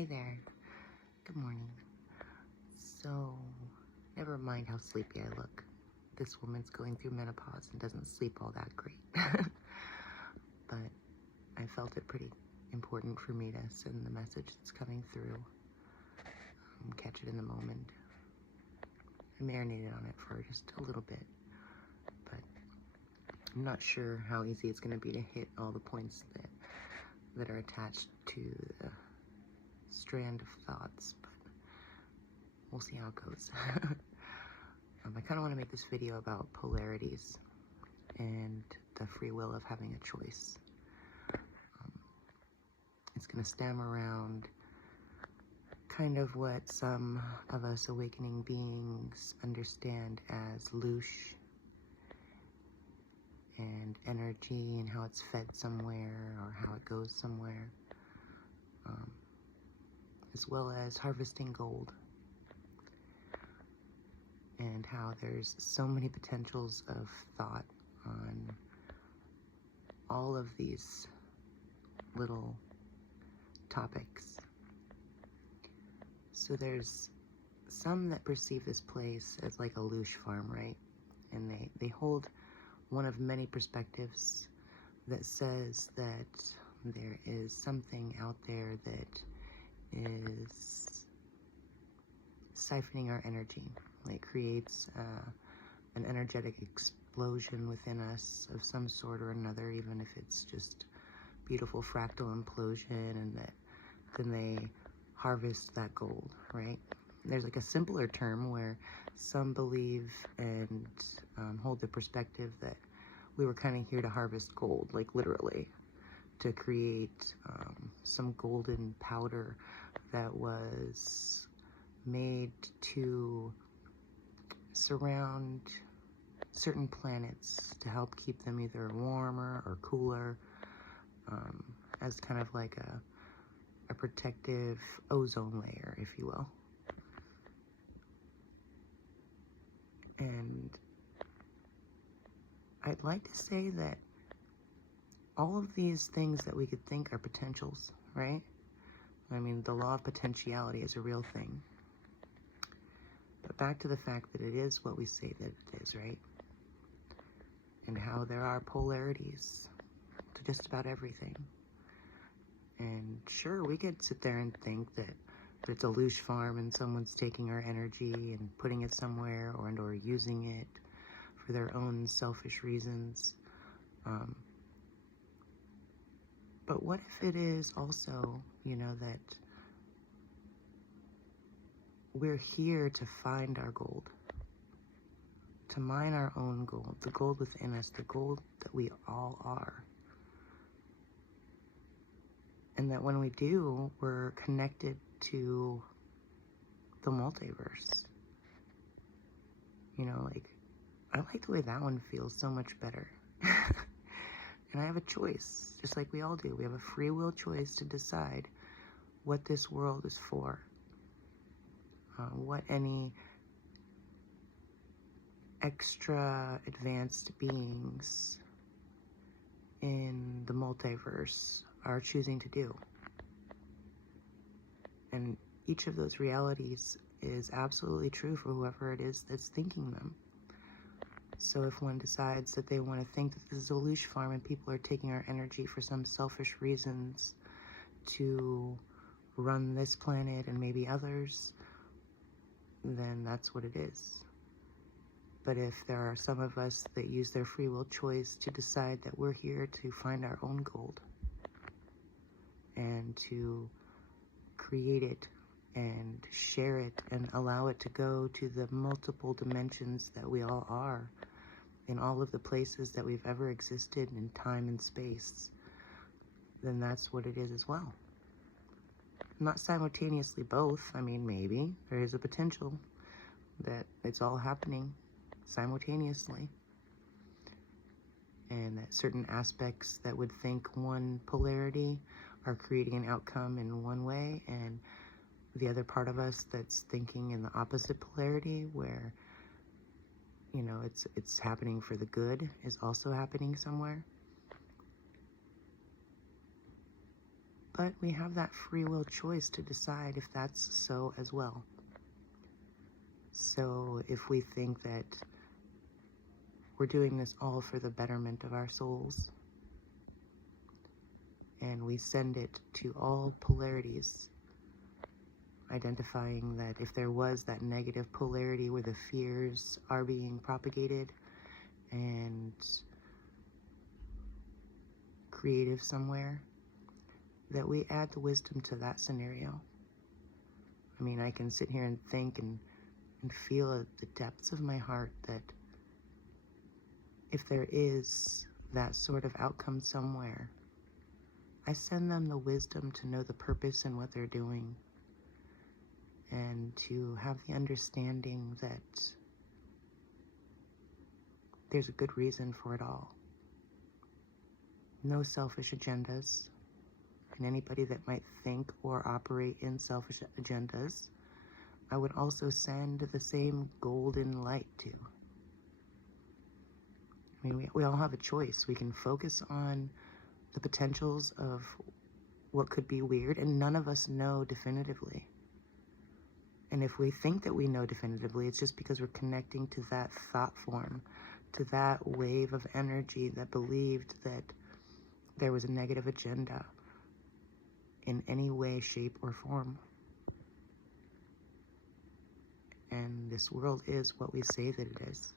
Hi there. Good morning. So, never mind how sleepy I look. This woman's going through menopause and doesn't sleep all that great. But I felt it pretty important for me to send the message that's coming through. Catch it in the moment. I marinated on it for just a little bit. But I'm not sure how easy it's going to be to hit all the points that are attached to the strand of thoughts. But we'll see how it goes. I kind of want to make this video about polarities and the free will of having a choice. It's going to stem around kind of what some of us awakening beings understand as Luche and energy and how it's fed somewhere or how it goes somewhere, as well as harvesting gold, and how there's so many potentials of thought on all of these little topics. So there's some that perceive this place as like a Luche farm, right? And they hold one of many perspectives that says that there is something out there that is siphoning our energy. It creates an energetic explosion within us of some sort or another, even if it's just beautiful fractal implosion, and that then they harvest that gold, right? There's like a simpler term where some believe and hold the perspective that we were kind of here to harvest gold, like literally, to create some golden powder that was made to surround certain planets to help keep them either warmer or cooler, as kind of like a protective ozone layer, if you will. And I'd like to say that all of these things that we could think are potentials, right? I mean, the law of potentiality is a real thing. But back to the fact that it is what we say that it is, right? And how there are polarities to just about everything. And sure, we could sit there and think that it's a Luche farm and someone's taking our energy and putting it somewhere or using it for their own selfish reasons. But what if it is also, that we're here to find our gold, to mine our own gold, the gold within us, the gold that we all are. And that when we do, we're connected to the multiverse. I like the way that one feels so much better. And I have a choice, just like we all do. We have a free will choice to decide what this world is for, what any extra advanced beings in the multiverse are choosing to do. And each of those realities is absolutely true for whoever it is that's thinking them. So if one decides that they want to think that this is a Luche farm and people are taking our energy for some selfish reasons to run this planet and maybe others, then that's what it is. But if there are some of us that use their free will choice to decide that we're here to find our own gold and to create it and share it and allow it to go to the multiple dimensions that we all are, in all of the places that we've ever existed in time and space, then that's what it is as well. Not simultaneously both. I mean, maybe there is a potential that it's all happening simultaneously, and that certain aspects that would think one polarity are creating an outcome in one way, and the other part of us that's thinking in the opposite polarity, where it's happening for the good, is also happening somewhere. But we have that free will choice to decide if that's so as well. So if we think that we're doing this all for the betterment of our souls, and we send it to all polarities, identifying that if there was that negative polarity where the fears are being propagated and creative somewhere, that we add the wisdom to that scenario. I mean, I can sit here and think and feel at the depths of my heart that if there is that sort of outcome somewhere, I send them the wisdom to know the purpose in what they're doing, and to have the understanding that there's a good reason for it all. No selfish agendas, and anybody that might think or operate in selfish agendas, I would also send the same golden light to. I mean, we all have a choice. We can focus on the potentials of what could be weird, and none of us know definitively. And if we think that we know definitively, it's just because we're connecting to that thought form, to that wave of energy that believed that there was a negative agenda in any way, shape, or form. And this world is what we say that it is.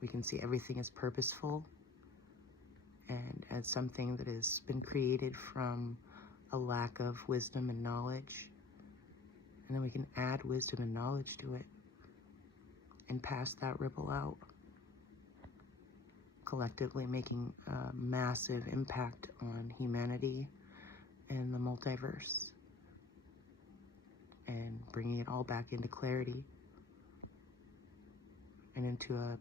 We can see everything as purposeful and as something that has been created from a lack of wisdom and knowledge. And then we can add wisdom and knowledge to it and pass that ripple out, collectively making a massive impact on humanity and the multiverse, and bringing it all back into clarity and into a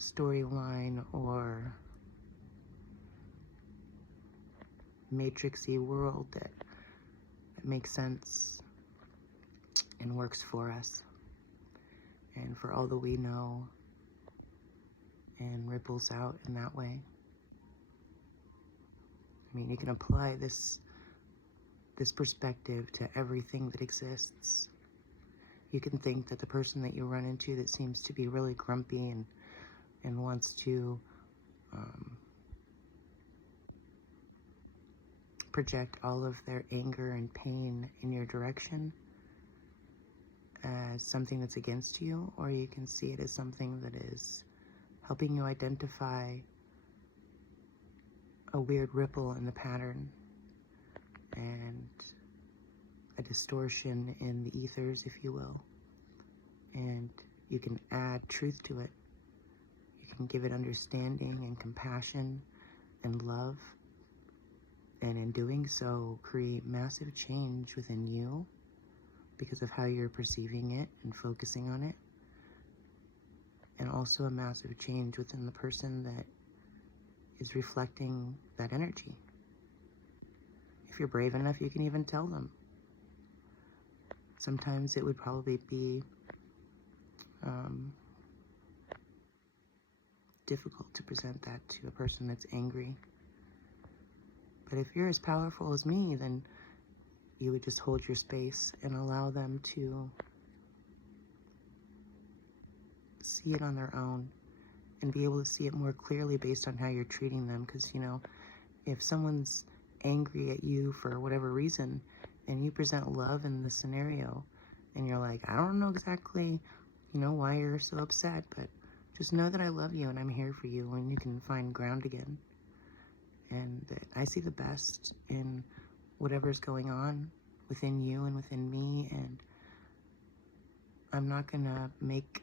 storyline or matrixy world that makes sense and works for us and for all that we know, and ripples out in that way. I mean, you can apply this perspective to everything that exists. You can think that the person that you run into that seems to be really grumpy and wants to project all of their anger and pain in your direction as something that's against you, or you can see it as something that is helping you identify a weird ripple in the pattern and a distortion in the ethers, if you will. And you can add truth to it. You can give it understanding and compassion and love. And in doing so, create massive change within you because of how you're perceiving it and focusing on it. And also a massive change within the person that is reflecting that energy. If you're brave enough, you can even tell them. Sometimes it would probably be difficult to present that to a person that's angry. But if you're as powerful as me, then you would just hold your space and allow them to see it on their own and be able to see it more clearly based on how you're treating them. Because, you know, if someone's angry at you for whatever reason and you present love in the scenario and you're like, I don't know exactly, you know, why you're so upset, but just know that I love you and I'm here for you, and you can find ground again. And that I see the best in whatever's going on within you and within me, and I'm not gonna make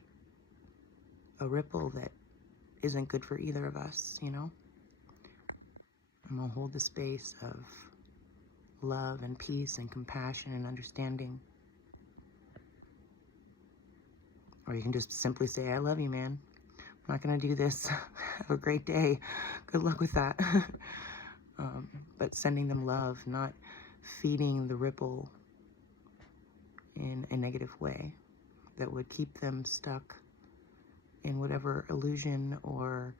a ripple that isn't good for either of us, you know? I'm gonna hold the space of love and peace and compassion and understanding. Or you can just simply say, I love you, man. I'm not gonna do this. Have a great day. Good luck with that. But sending them love, not feeding the ripple in a negative way that would keep them stuck in whatever illusion or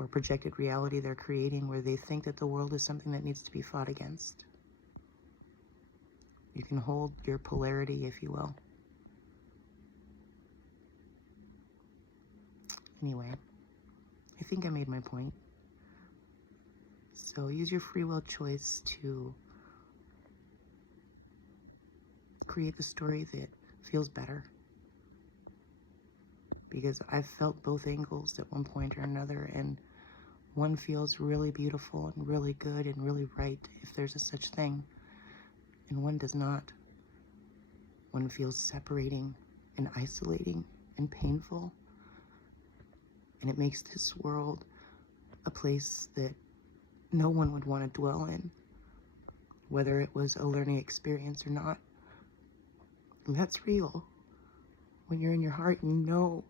or projected reality they're creating where they think that the world is something that needs to be fought against. You can hold your polarity, if you will. Anyway, I think I made my point. So use your free will choice to create the story that feels better. Because I've felt both angles at one point or another, and one feels really beautiful and really good and really right, if there's a such thing, and one does not. One feels separating and isolating and painful, and it makes this world a place that no one would want to dwell in, whether it was a learning experience or not. And that's real. When you're in your heart, you know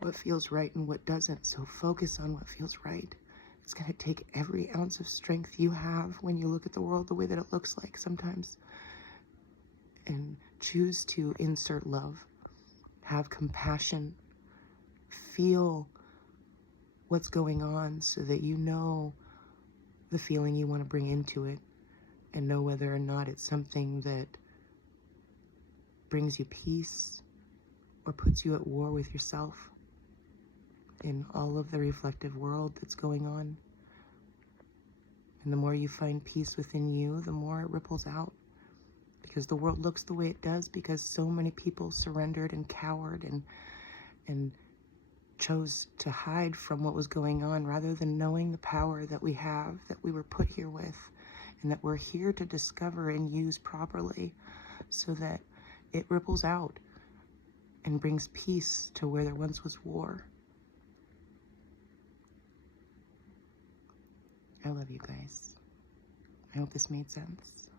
what feels right and what doesn't, so focus on what feels right. It's going to take every ounce of strength you have when you look at the world the way that it looks like sometimes, and choose to insert love, have compassion, feel what's going on so that you know the feeling you want to bring into it, and know whether or not it's something that brings you peace or puts you at war with yourself in all of the reflective world that's going on. And the more you find peace within you, the more it ripples out. Because the world looks the way it does because so many people surrendered and cowered and chose to hide from what was going on, rather than knowing the power that we have, that we were put here with, and that we're here to discover and use properly so that it ripples out and brings peace to where there once was war. I love you guys. I hope this made sense.